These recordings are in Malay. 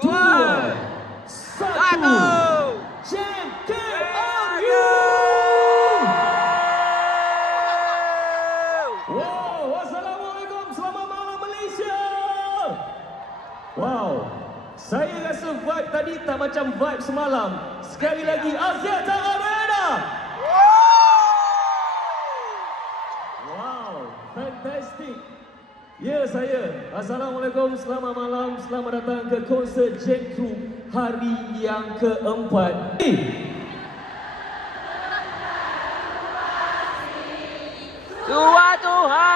dua, satu. satu. You! Wow, Assalamualaikum, selamat malam Malaysia! Wow, saya rasa vibe tadi tak macam vibe semalam. Sekali lagi, Axiata Arena! Wow, fantastic. Ya saya, Assalamualaikum, selamat malam, selamat datang ke konsert Gen Crew hari yang keempat. Suatu hari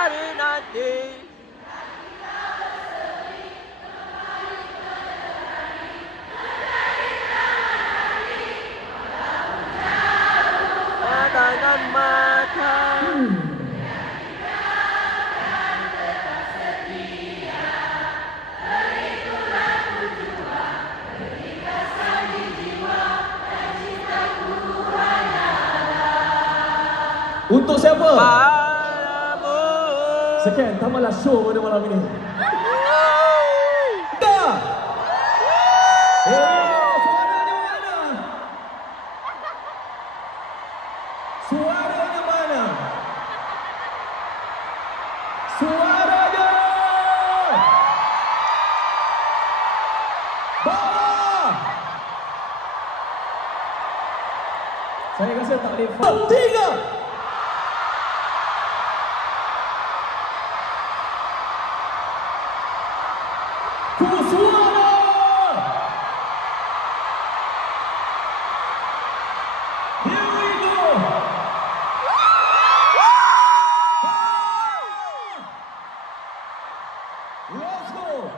Untuk siapa? Padamu Sekian, tamatlah show pada malam ini. Dah! Suaranya mana? Suaranya mana? Suaranya! Bawah! Saya rasa tak boleh 고소하라! 대한민국! Let's go!